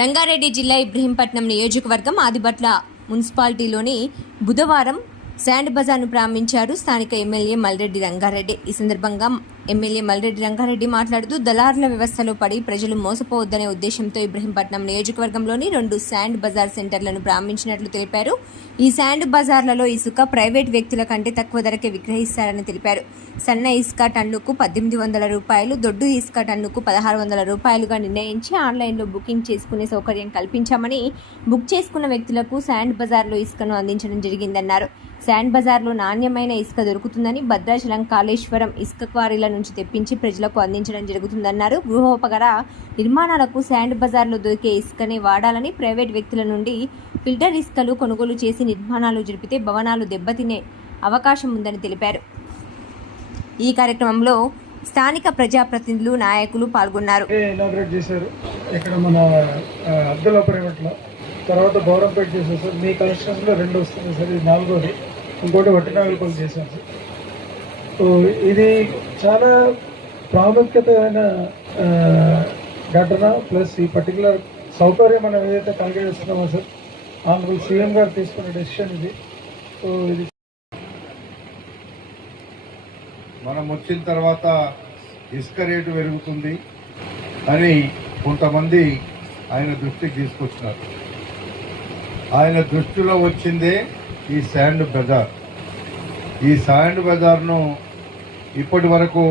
రంగారెడ్డి జిల్లా ఇబ్రహీంపట్నం నియోజకవర్గం ఆదిబట్ల మున్సిపాలిటీలోని బుధవారం శాండ్ బజార్ను ప్రారంభించారు స్థానిక ఎమ్మెల్యే మల్రెడ్డి రంగారెడ్డి. ఈ సందర్భంగా ఎమ్మెల్యే మల్రెడ్డి రంగారెడ్డి మాట్లాడుతూ దళారుల వ్యవస్థలో పడి ప్రజలు మోసపోవద్దనే ఉద్దేశంతో ఇబ్రహీంపట్నం నియోజకవర్గంలోని రెండు శాండ్ బజార్ సెంటర్లను ప్రారంభించినట్లు తెలిపారు. ఈ శాండ్ బజార్లలో ఇసుక ప్రైవేట్ వ్యక్తుల కంటే తక్కువ ధరకే విక్రయిస్తారని తెలిపారు. సన్న ఇసుక టన్నుకు పద్దెనిమిది వందల రూపాయలు దొడ్డు ఇసుక టన్నుకు పదహారు వందల రూపాయలుగా నిర్ణయించి ఆన్లైన్లో బుకింగ్ చేసుకునే సౌకర్యం కల్పించామని బుక్ చేసుకున్న వ్యక్తులకు శాండ్ బజార్లో ఇసుకను అందించడం జరిగిందన్నారు. శాండ్ బజార్లో నాణ్యమైన ఇసుక దొరుకుతుందని భద్రాచలం కాళేశ్వరం ఇసుక క్వారీల నుంచి తెప్పించి ప్రజలకు అందించడం జరుగుతుందన్నారు. గృహోపకర నిర్మాణాలకు శాండ్ బజార్లో దొరికే ఇసుకనే వాడాలని ప్రైవేట్ వ్యక్తుల నుండి ఫిల్టర్ ఇసుకలు కొనుగోలు చేసి నిర్మాణాలు జరిపితే భవనాలు దెబ్బతినే అవకాశం ఉందని తెలిపారు. ఈ కార్యక్రమంలో స్థానిక ప్రజాప్రతినిధులు నాయకులు పాల్గొన్నారు. చేశారు. ఇక్కడ మన అబ్దుల్ అబ్దుల్లా తర్వాత గౌరవపేట చేశారు సార్. మీ కలెక్షన్స్లో రెండు వస్తుంది సార్. ఇది నాలుగోది. ఇంకోటి వట్టినాగలపల్లి చేశాం సార్. సో ఇది చాలా ప్రాముఖ్యతమైన అయిన ఘటన. ప్లస్ ఈ పర్టికులర్ సౌకర్యం మనం ఏదైతే కలిగేస్తున్నామో సార్ ఆంధ్ర సీఎం గారు తీసుకున్న డెసిషన్ ఇది. సో ఇది మనం వచ్చిన తర్వాత ఇసుక రేటు పెరుగుతుంది అని కొంతమంది ఆయన దృష్టికి తీసుకొచ్చినారు. ఆయన దృష్టిలో వచ్చిందే ఈ శాండ్ బజార్. ఈ శాండ్ బజార్ను ఇప్పటి వరకు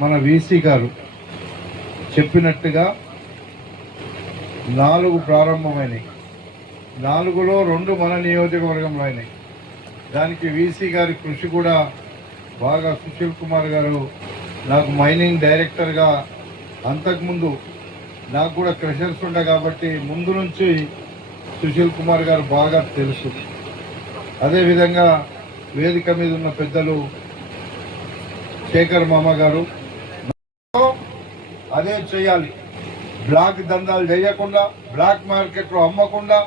మన వీసీ గారు చెప్పినట్టుగా నాలుగు ప్రారంభమైనవి నాలుగులో రెండు మన నియోజకవర్గంలో అయినాయి. దానికి వీసీ గారి కృషి కూడా బాగా సుశీల్ కుమార్ గారు నాకు మైనింగ్ డైరెక్టర్గా అంతకుముందు నాకు కూడా క్రెషర్స్ ఉండే కాబట్టి ముందు నుంచి సుశీల్ కుమార్ గారు బాగా తెలుసు. అదేవిధంగా వేదిక మీద ఉన్న పెద్దలు శేఖర్ మామ గారు. అదే చేయాలి. బ్లాక్ దందాలు చేయకుండా బ్లాక్ మార్కెట్లో అమ్మకుండా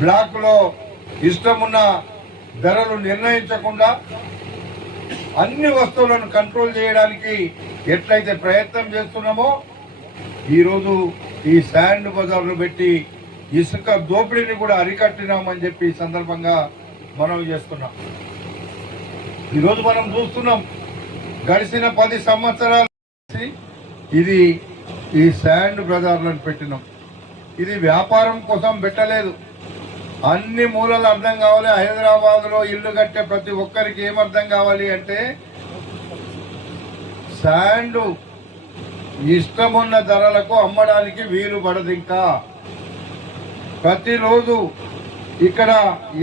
బ్లాక్లో ఇష్టమున్న ధరలు నిర్ణయించకుండా అన్ని వస్తువులను కంట్రోల్ చేయడానికి ఎట్లయితే ప్రయత్నం చేస్తున్నామో ఈరోజు ఈ శాండ్ బజార్లు పెట్టి ఇసుక దోపిడీని కూడా అరికట్టినామని చెప్పి సందర్భంగా మనం చేస్తున్నాం. ఈరోజు మనం చూస్తున్నాం గడిచిన పది సంవత్సరాలు ఇది ఈ శాండ్ బజార్లను పెట్టినాం. ఇది వ్యాపారం కోసం పెట్టలేదు. అన్ని మూలలు అర్థం కావాలి. హైదరాబాద్లో ఇల్లు కట్టే ప్రతి ఒక్కరికి ఏం అర్థం కావాలి అంటే శాండ్ ఇష్టమున్న ధరలకు అమ్మడానికి వీలు పడదు ఇంకా. ప్రతిరోజు ఇక్కడ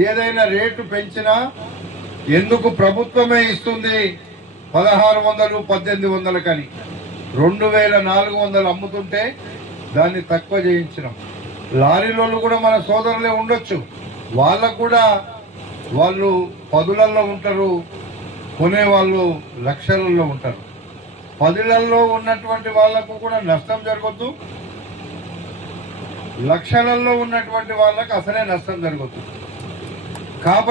ఏదైనా రేటు పెంచినా ఎందుకు ప్రభుత్వమే ఇస్తుంది? పదహారు వందలు పద్దెనిమిది వందలకని. రెండు వేల నాలుగు వందలు అమ్ముతుంటే దాన్ని తక్కువ చేయించినాం. లారీలోళ్ళు కూడా మన సోదరులే ఉండొచ్చు. వాళ్ళకు కూడా వాళ్ళు పదులల్లో ఉంటారు కొనే వాళ్ళు లక్షలలో ఉంటారు. పదులలో ఉన్నటువంటి వాళ్ళకు కూడా నష్టం జరగద్దు. లక్షలలో ఉన్నటువంటి వాళ్ళకు అసలే నష్టం జరగద్దు. కాబట్టి